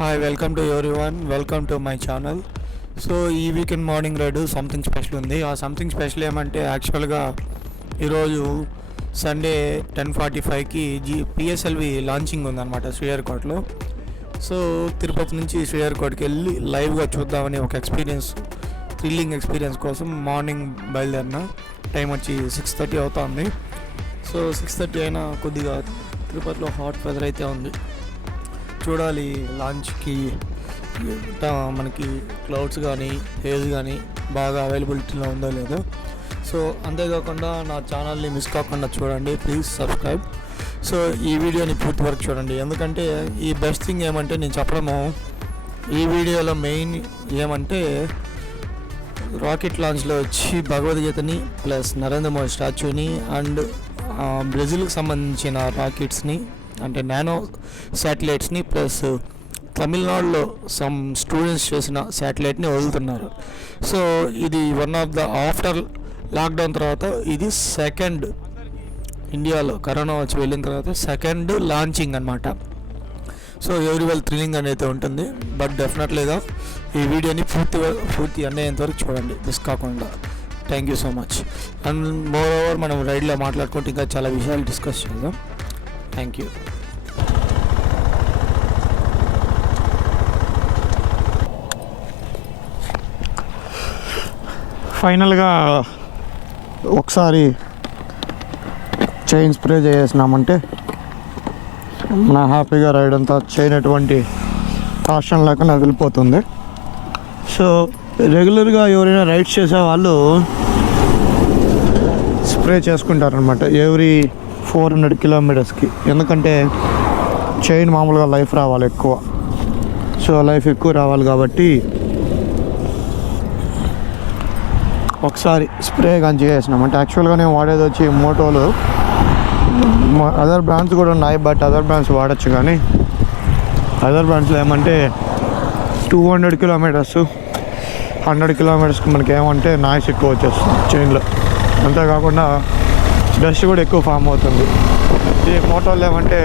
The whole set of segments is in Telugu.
Hi welcome to everyone welcome to my channel. So ఈ weekend morning ride something special ఉంది. ఆ సంథింగ్ స్పెషల్ ఏమంటే యాక్చువల్గా ఈరోజు సండే 10:45కి పిఎస్ఎల్వి లాంచింగ్ ఉందన్నమాట శ్రీహరికోటలో. సో తిరుపతి నుంచి శ్రీహరికోటకి వెళ్ళి లైవ్గా చూద్దామని ఒక థ్రిల్లింగ్ ఎక్స్పీరియన్స్ కోసం మార్నింగ్ బయలుదేరిన. టైం వచ్చి 6:30 అవుతుంది. సో 6:30 అయినా కొద్దిగా తిరుపతిలో హాట్ వెదర్ అయితే ఉంది. చూడాలి లాంచ్కి మనకి క్లౌడ్స్ కానీ హేజ్ కానీ బాగా అవైలబిలిటీలో ఉందో లేదో. సో అంతేకాకుండా నా ఛానల్ని మిస్ కాకుండా చూడండి, ప్లీజ్ సబ్స్క్రైబ్. సో ఈ వీడియోని పూర్తి వరకు చూడండి, ఎందుకంటే ఈ బెస్ట్ థింగ్ ఏమంటే నేను చెప్పడము ఈ వీడియోలో మెయిన్ ఏమంటే రాకెట్ లాంచ్లో వచ్చి భగవద్గీతని ప్లస్ నరేంద్ర మోదీ స్టాచ్యూని అండ్ బ్రెజిల్కి సంబంధించిన రాకెట్స్ని అంటే నానో శాటిలైట్స్ని ప్లస్ తమిళనాడులో సమ్ స్టూడెంట్స్ చేసిన శాటిలైట్ని వదులుతున్నారు. సో ఇది one of the after lockdown తర్వాత ఇది సెకండ్ ఇండియాలో కరోనా వచ్చి వెళ్ళిన తర్వాత సెకండ్ లాంచింగ్ అనమాట. సో ఎవరి వాళ్ళ థ్రిల్లింగ్ అనేది ఉంటుంది. బట్ డెఫినెట్లీగా ఈ వీడియోని పూర్తి అయ్యేంత వరకు చూడండి, మిస్ కాకుండా. Thank you so much. And more over మనం రైడ్లో మాట్లాడుకుంటే ఇంకా చాలా విషయాలు డిస్కస్ చేద్దాం. Thank you. ఫైనల్గా ఒకసారి చైన్ స్ప్రే చేసేసినామంటే మన హ్యాపీగా రైడ్ అంతా చేయనటువంటి కాషన్ లేకుండా వెళ్ళిపోతుంది. సో రెగ్యులర్గా ఎవరైనా రైడ్స్ చేసే వాళ్ళు స్ప్రే చేసుకుంటారనమాట ఎవ్రీ 400 కిలోమీటర్స్కి. ఎందుకంటే చైన్ మామూలుగా లైఫ్ రావాలి ఎక్కువ. సో లైఫ్ ఎక్కువ రావాలి కాబట్టి ఒకసారి స్ప్రే కానీ చేసేసినామంటే. యాక్చువల్గా నేను వాడేది వచ్చి మోటోలు, అదర్ బ్రాండ్స్ కూడా ఉన్నాయి, బట్ అదర్ బ్రాండ్స్ వాడచ్చు. కానీ అదర్ బ్రాండ్స్లో ఏమంటే 200 కిలోమీటర్స్ 100 కిలోమీటర్స్కి మనకి ఏమంటే నాయిస్ ఎక్కువ వచ్చేస్తుంది చైన్లో. అంతేకాకుండా డస్ట్ కూడా ఎక్కువ ఫామ్ అవుతుంది. ఈ మోటోలు ఏమంటే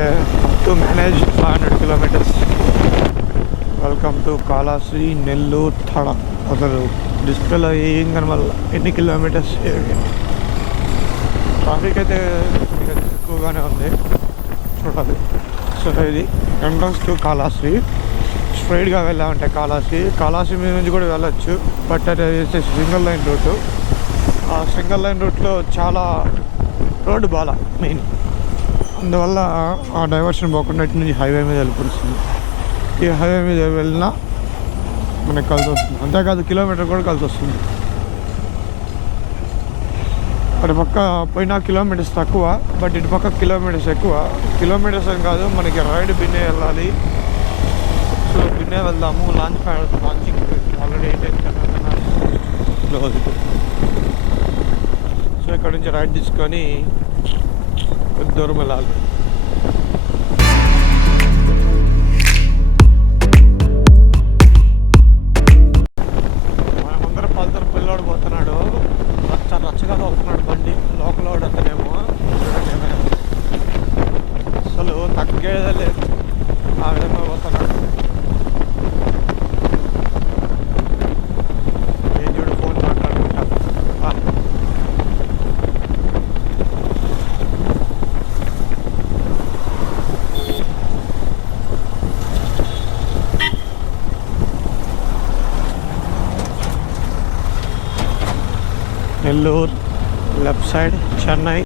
to manage 500 kilometres. Welcome to Kalahasti Nellore Tada. అసలు డిస్ప్లేలో ఏం కనవల్ల ఎన్ని కిలోమీటర్స్. ట్రాఫిక్ అయితే ఎక్కువగానే ఉంది, చూడాలి. సో ఇది ఎంట్రన్స్ టు కాళహస్త్రి. స్ట్రైట్గా వెళ్ళామంటే కాళహస్త్రి మీద నుంచి కూడా వెళ్ళచ్చు, బట్ అది సింగిల్ లైన్ రూటు. ఆ సింగిల్ లైన్ రూట్లో చాలా రోడ్డు బాగా మెయిన్, అందువల్ల ఆ డైవర్షన్ పోకుండా ఇటు నుంచి హైవే మీద వెళ్ళిపోతుంది. ఈ హైవే మీద వెళ్ళినా మనకు కలిసి వస్తుంది. అంతేకాదు కిలోమీటర్ కూడా కలిసి వస్తుంది. అటు పక్క పోయినా కిలోమీటర్స్ తక్కువ, బట్ ఇటు పక్క కిలోమీటర్స్ ఎక్కువ. కిలోమీటర్స్ అని కాదు, మనకి రైడ్ బిన్నే వెళ్ళాలి. సో బిన్నే వెళ్దాము. Launching already close. సో ఇక్కడ నుంచి రైడ్ తీసుకొని దూరం వెళ్ళాలి. మన ముందర పల్సర్ పిల్లోడు పోతున్నాడు, రచ్చగా పోతున్నాడు బండి. లోకల్ వాడు అతనేమో చూడండి, అసలు తగ్గేదే లేదు, ఆ విధంగా పోతున్నాడు. ఏం చూడు ఫోన్ మాట్లాడుకుంటా. Nellore left side Chennai.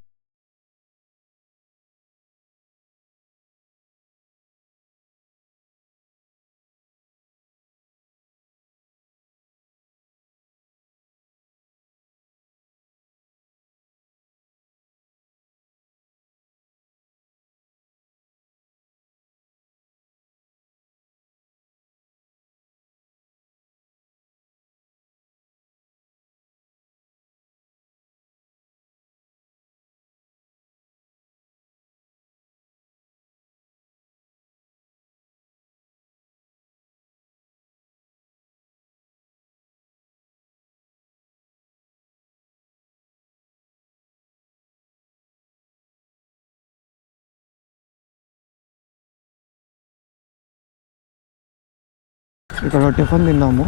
ఇక్కడ టిఫిన్ తిన్నాము,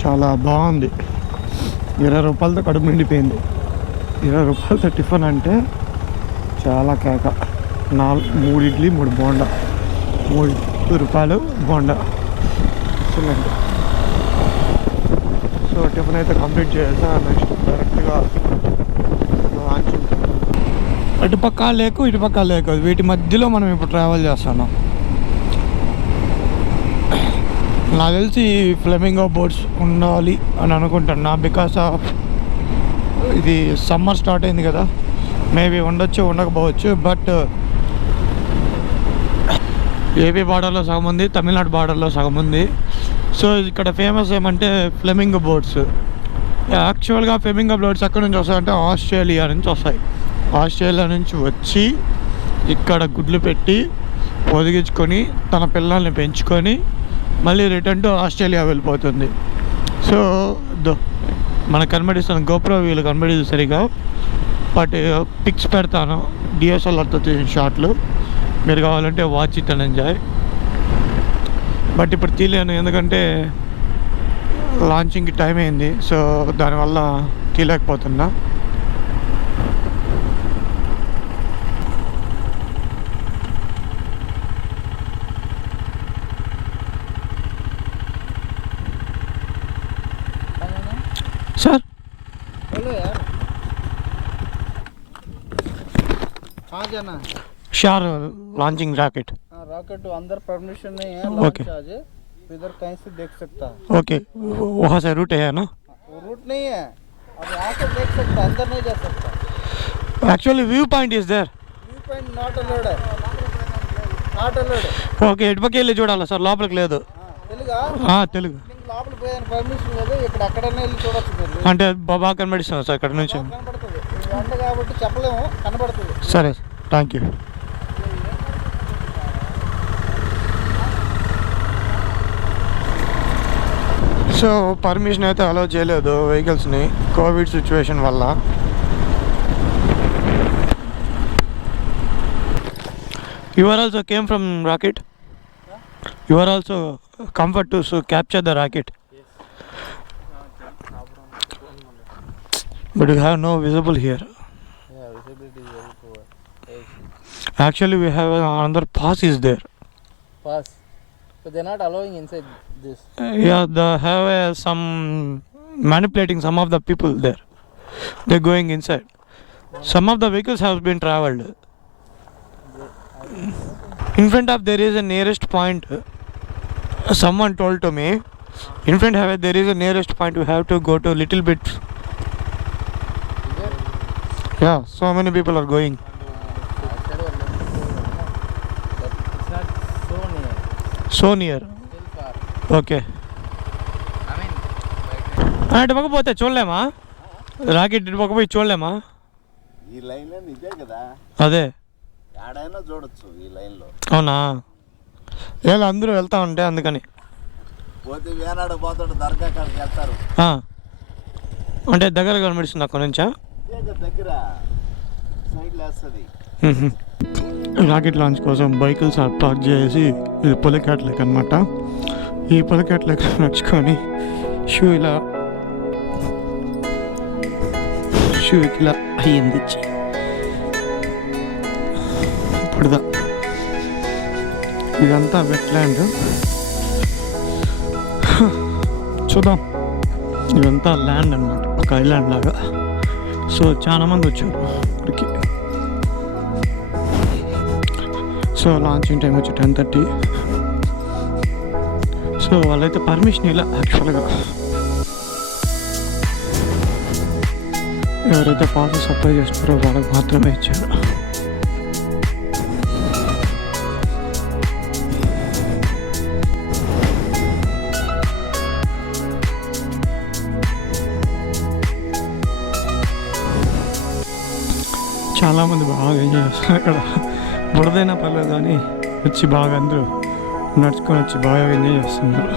చాలా బాగుంది. 20 రూపాయలతో కడుపు నిండిపోయింది. 20 రూపాయలతో టిఫిన్ అంటే చాలా కేక. 3 ఇడ్లీ 3 బోండా, 3 రూపాయలు బోండా. ఎక్సలెంట్. సో టిఫిన్ అయితే కంప్లీట్ చేసా. నెక్స్ట్ డైరెక్ట్గా లాంచింగ్. ఇటుపక్క లేకు ఇటుపక్క లేకు, వీటి మధ్యలో మనం ఇప్పుడు ట్రావెల్ చేస్తున్నాం. నాకు తెలిసి ఫ్లెమింగో బోట్స్ ఉండాలి అని అనుకుంటున్నా, బికాస్ ఆఫ్ ఇది సమ్మర్ స్టార్ట్ అయింది కదా. మేబీ ఉండొచ్చు, ఉండకపోవచ్చు. బట్ ఏపీ బార్డర్లో సగం ఉంది, తమిళనాడు బార్డర్లో సగం ఉంది. సో ఇక్కడ ఫేమస్ ఏమంటే ఫ్లెమింగో బోట్స్. యాక్చువల్గా ఫ్లెమింగో బోట్స్ ఎక్కడి నుంచి వస్తాయంటే ఆస్ట్రేలియా నుంచి వస్తాయి. ఆస్ట్రేలియా నుంచి వచ్చి ఇక్కడ గుడ్లు పెట్టి పొదిగించుకొని తన పిల్లల్ని పెంచుకొని మళ్ళీ రిటర్న్ టు ఆస్ట్రేలియా వెళ్ళిపోతుంది. సో మనకు కనబడిస్తున్న గోప్రో వీళ్ళు కనబడేది సరిగా, బట్ పిక్స్ పెడతాను డిఎస్ఎల్ఆర్తో తీసిన షాట్లు. మీరు కావాలంటే watch it and enjoy. But ఇప్పుడు తీయలేను, ఎందుకంటే లాంచింగ్కి టైం అయింది. సో దానివల్ల తీయలేకపోతున్నా. सर बोलो यार, कहाँ जाना है? शार लॉन्चिंग रॉकेट. रॉकेट अंदर परमिशन नहीं है, ओके. आज इधर कहीं से देख सकता है. ओके, वहाँ से रूट है ना? वो रूट नहीं है, अब यहाँ से देख सकता, अंदर नहीं जा सकता. Actually view point is there. View point not allowed है, नॉट अलाउड. ఓకే, ఇటుపక్క వెళ్ళి చూడాలా సార్, లోపలికి లేదు. తెలుగా? తెలుగు. లోపల పోయిన పర్మిషన్ లేదు, ఇక్కడ ఎక్కడైనా వెళ్ళి చూడొచ్చు మీరు. అంటే బాగా కనబడిస్తుంది సార్ ఇక్కడ నుంచి. కనబడుతుంది, ఎండ కాబట్టి చెప్పలేము, కనబడుతుంది. సరే, థ్యాంక్ యూ. సో పర్మిషన్ అయితే అలౌ చేయలేదు వెహికల్స్ని, కోవిడ్ సిచ్యువేషన్ వల్ల. You are also came from rocket. You are also comfort to capture the rocket. But you have no visible here. Yeah, visibility is very poor. Yes. Actually we have another pass is there. Pass. So they're not allowing inside this. Yeah, they have some manipulating some of the people there. They're going inside. Some of the vehicles have been traveled. In front of there is a nearest point. Someone told to me, in front of it there is a nearest point, you have to go to little bit. Yeah, so many people are going. It's not so near. So near. Still far. Okay. I mean, అటు పక్క పోతే చూడలేమా? రాకెట్ ఇటు పక్క పోయి చూడలేమా? ఈ లైన్లో ఇదే కదా, అదే ఎక్కడైనా చూడొచ్చు ఈ లైన్లో. అవునా? లేదు, అందరూ వెళ్తా ఉంటే అందుకని. పోతే వేనాడు పోతాడు, దర్గా కాడికి వెళ్తారు. అంటే దగ్గర కనిపిస్తుంది అక్కడ నుంచా? దగ్గర సైడ్లో వేస్తుంది. రాకెట్ లాంచ్ కోసం బైకుల్స్ పార్క్ చేసి, ఇది పొలికాట్ లెక్క అనమాట. ఈ పొలికాట్ లెక్క నడుచుకొని షూ ఇలా అయ్యింది. ఇప్పుడుదా ఇదంతా వెట్ ల్యాండ్. చూద్దాం, ఇదంతా ల్యాండ్ అనమాట, ఒక ఐలాండ్ లాగా. సో చాలా మంది వచ్చారు ఇక్కడికి. సో లాంచింగ్ టైం వచ్చి 10:30. సో వాళ్ళైతే పర్మిషన్ ఇలా యాక్చువల్గా ఎవరైతే పాసెస్ అప్లై చేస్తారో వాళ్ళకి మాత్రమే ఇచ్చారు. చాలామంది బాగా ఎంజాయ్ చేస్తారు అక్కడ. బురదైనా పర్లేదు కానీ వచ్చి బాగా అందరూ నడుచుకొని వచ్చి బాగా ఎంజాయ్ చేస్తున్నారు.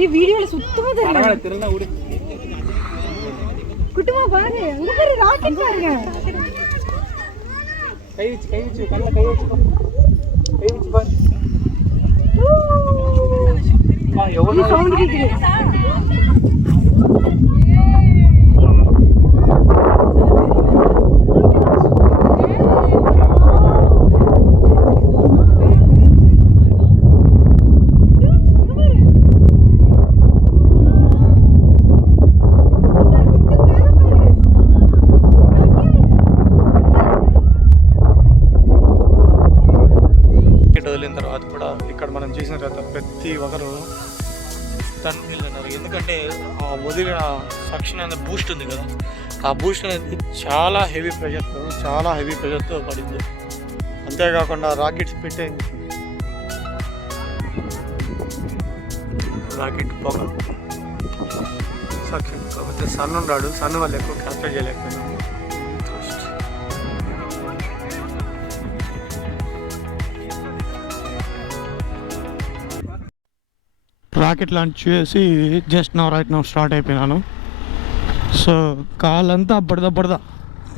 ಈ ವಿಡಿಯೋல சுத்தமா தெரியல குட்டுமா பாரு உங்க பேரு ராக்கெட் பாருங்க கை வச்சு கண்ணல கை வச்சு பாரு எவ்வளவு சவுண்ட் கேக்குது వదిలిన తర్వాత కూడా ఇక్కడ మనం చేసిన తర్వాత ప్రతి ఒక్కరు తన్నున్నారు. ఎందుకంటే ఆ వదిలిన సక్షన్ అనేది బూస్ట్ ఉంది కదా, ఆ బూస్ట్ అనేది చాలా హెవీ ప్రెషర్తో పడింది. అంతేకాకుండా రాకెట్ స్పీడ్ అయింది, రాకెట్ పొగ సక్షన్. కాకపోతే సన్ ఉన్నాడు, సన్ వల్ల ఎక్కువ క్యాప్చర్ చేయలేకపోయినాము. రాకెట్ లాంచ్ చేసి జస్ట్ రైట్ నౌ స్టార్ట్ అయిపోయినాను. సో కాళ్ళంతా బుడద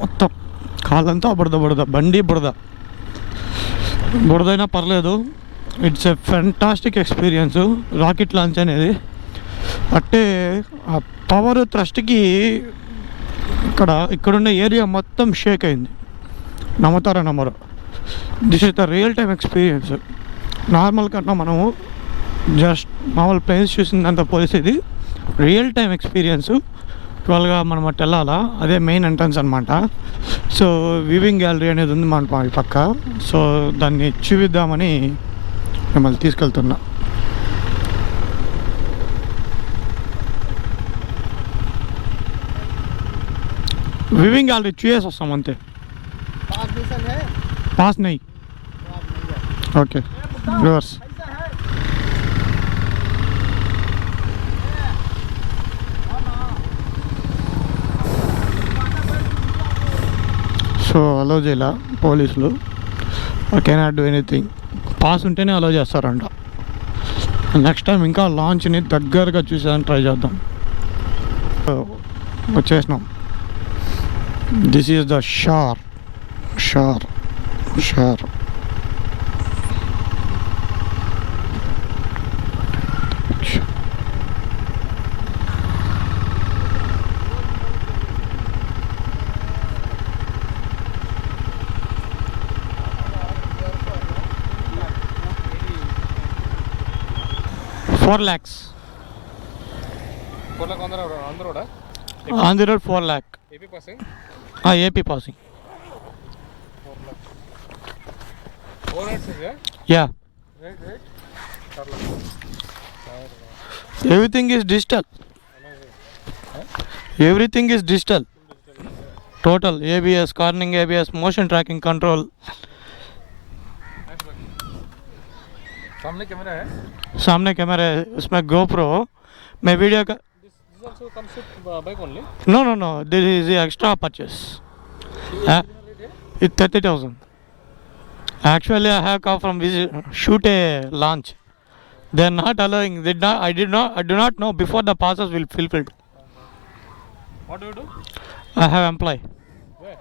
మొత్తం కాళ్ళంతా బుడద బండి బుడదైనా పర్లేదు. It's a fantastic experience rocket launch అనేది. అంటే ఆ పవర్ థ్రస్ట్కి ఇక్కడున్న ఏరియా మొత్తం షేక్ అయింది. నమ్మతారా నమ్మరు, this is the real time experience. Normal కన్నా మనము జస్ట్ మామూలు ప్లేన్స్ చూసిందంత పోలీసేది రియల్ టైం ఎక్స్పీరియన్స్. ట్వెల్వ్గా మనం అటు వెళ్ళాలా, అదే మెయిన్ ఎంట్రన్స్ అనమాట. సో వివింగ్ గ్యాలరీ అనేది ఉంది మన పక్క. సో దాన్ని చూపిద్దామని మిమ్మల్ని తీసుకెళ్తున్నా. వివింగ్ గ్యాలరీ చూసేసి వస్తాం అంతే. పాస్ నై ఓకే రివర్స్. సో అలో చేయాల పోలీసులు, కెనాట్ డూ ఎనీథింగ్. పాస్ ఉంటేనే అలో చేస్తారంట. నెక్స్ట్ టైం ఇంకా లాంచ్ని దగ్గరగా చూసేదాన్ని ట్రై చేద్దాం. వచ్చేసినాం. This is the SHAR. 4 lakhs. 4 lakh on the road? On the road 4 lakh. AP passing? AP passing. 4 lakh. 4 lakhs, yeah? Yeah. Right. Everything is digital. Everything is digital. Total ABS, cornering ABS, motion tracking control. सामने कैमरा है, उसमें GoPro. मैं वीडियो का. This also comes with bike only? No. This is the extra purchase. It's 30,000. Actually, I have come from shoot a launch. They are not allowing. I do not know before the passes will fulfilled. What do you do? I have employee. Where?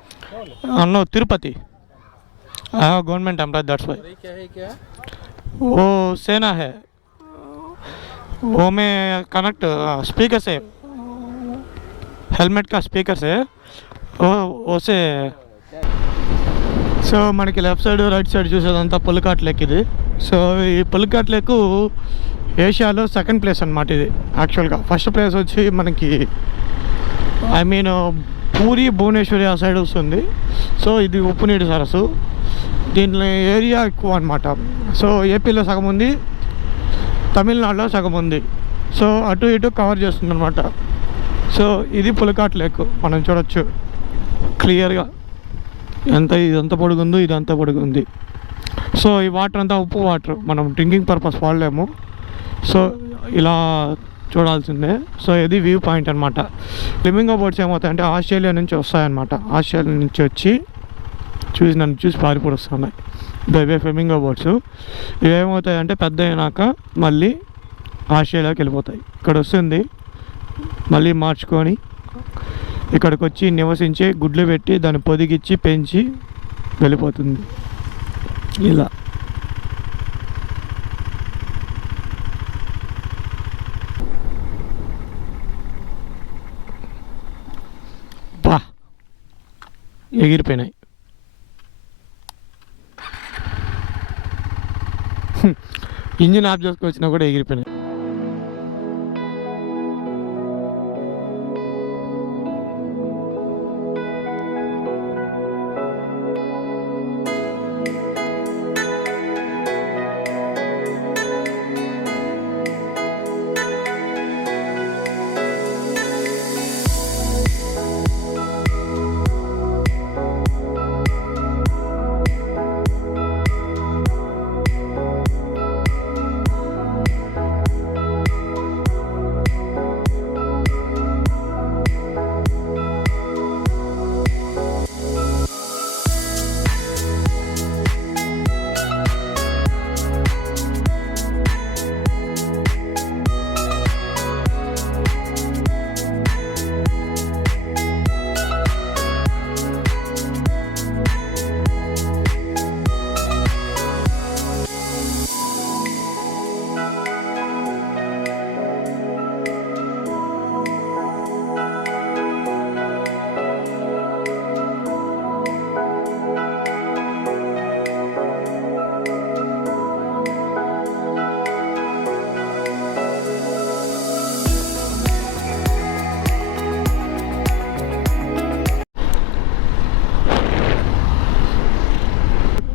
No, Tirupati. I have government employee. That's why. क्या है? वो सेना है, वो में कनेक्ट स्पीकर से, हेलमेट का स्पीकर से वैसे. సో మనకి లెఫ్ట్ సైడ్ రైట్ సైడ్ చూసేదంతా పులికాట్ లేక్ ఇది. సో ఈ పులికాట్ లేక్ ఏషియాలో సెకండ్ ప్లేస్ అనమాట ఇది. యాక్చువల్గా ఫస్ట్ ప్లేస్ వచ్చి మనకి పూరి భువనేశ్వరి ఆ సైడ్ వస్తుంది. సో ఇది ఉప్పునీటి సరస్సు. దీంట్లో ఏరియా ఎక్కువ అనమాట. సో ఏపీలో సగం ఉంది, తమిళనాడులో సగం ఉంది. సో అటు ఇటు కవర్ చేస్తుంది అనమాట. సో ఇది పులికాట్ లేక్ మనం చూడొచ్చు క్లియర్గా. ఇదంతా పొడుగుందో ఇదంతా పొడుగుంది. సో ఈ వాటర్ అంతా ఉప్పు వాటర్, మనం డ్రింకింగ్ పర్పస్ వాడలేము. సో ఇలా చూడాల్సిందే. సో ఇది వ్యూ పాయింట్ అనమాట. ఫ్లెమింగో బోట్స్ ఏమవుతాయంటే ఆస్ట్రేలియా నుంచి వస్తాయన్నమాట. ఆస్ట్రేలియా నుంచి వచ్చి నన్ను చూసి పారిపోయి వస్తున్నాయి. ఇవే ఫ్లెమింగో బర్డ్స్. ఇవేమవుతాయంటే పెద్ద అయినాక మళ్ళీ ఆస్ట్రేలియాకి వెళ్ళిపోతాయి. ఇక్కడ వస్తుంది, మళ్ళీ మార్చుకొని ఇక్కడికి వచ్చి నివసించి గుడ్లు పెట్టి దాన్ని పొదిగిచ్చి పెంచి వెళ్ళిపోతుంది. ఇలా బా ఎగిరిపోయినాయి. ఇంజిన్ ఆఫ్ చేసుకొచ్చినా కూడా ఎగిరిపోయినాయి.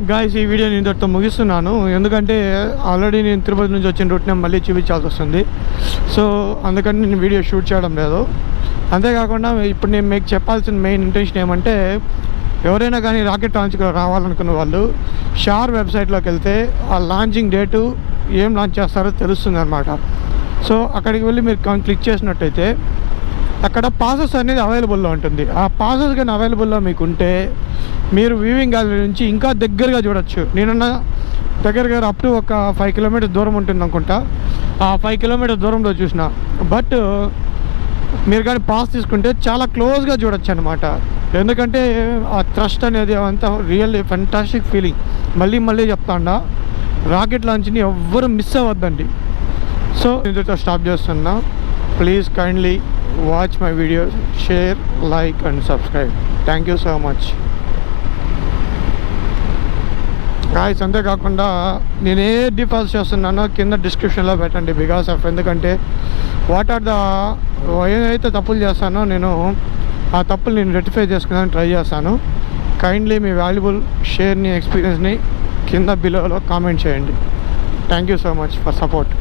గాయస్, ఈ వీడియో నేను ఇంతటితో ముగిస్తున్నాను. ఎందుకంటే ఆల్రెడీ నేను తిరుపతి నుంచి వచ్చిన రూట్ని మళ్ళీ చూపించాల్సి వస్తుంది. సో అందుకని నేను వీడియో షూట్ చేయడం లేదు. అంతేకాకుండా ఇప్పుడు నేను మీకు చెప్పాల్సిన మెయిన్ ఇంటెన్షన్ ఏమంటే, ఎవరైనా కానీ రాకెట్ లాంచ్కి రావాలనుకున్న వాళ్ళు షార్ వెబ్సైట్లోకి వెళ్తే ఆ లాంచింగ్ డేటు ఏం లాంచ్ చేస్తారో తెలుస్తుంది అనమాట. సో అక్కడికి వెళ్ళి మీరు క్లిక్ చేసినట్టయితే అక్కడ పాసెస్ అనేది అవైలబుల్లో ఉంటుంది. ఆ పాసెస్ కానీ అవైలబుల్లో మీకు ఉంటే మీరు వ్యూవింగ్ గ్యాలరీ నుంచి ఇంకా దగ్గరగా చూడొచ్చు. నేనున్న దగ్గరగా అప్ టు ఒక 5 కిలోమీటర్స్ దూరం ఉంటుంది అనుకుంటా. ఆ 5 కిలోమీటర్స్ దూరంలో చూసిన. బట్ మీరు కానీ పాస్ తీసుకుంటే చాలా క్లోజ్గా చూడొచ్చు అనమాట. ఎందుకంటే ఆ థ్రస్ట్ అనేది అంతా రియల్లీ ఫెంటాస్టిక్ ఫీలింగ్. మళ్ళీ చెప్తాండా, రాకెట్ లాంచ్ని ఎవ్వరు మిస్ అవ్వద్దండి. సో ఇందుతో స్టాప్ చేస్తున్నా. Please kindly watch my videos, share, like and subscribe. Thank you so much guys. అంతేకాకుండా నేను ఏ డిపాజిట్ చేస్తున్నానో కింద డిస్క్రిప్షన్లో పెట్టండి. బికాస్ ఆఫ్ ఎందుకంటే ఏదైతే తప్పులు చేస్తానో నేను ఆ తప్పులు నేను రెక్టిఫై చేసుకోవడానికి ట్రై చేస్తాను. కైండ్లీ మీ వాల్యుబుల్ షేర్ని, ఎక్స్పీరియన్స్ని కింద బిలోలో కామెంట్ చేయండి. Thank you so much for support.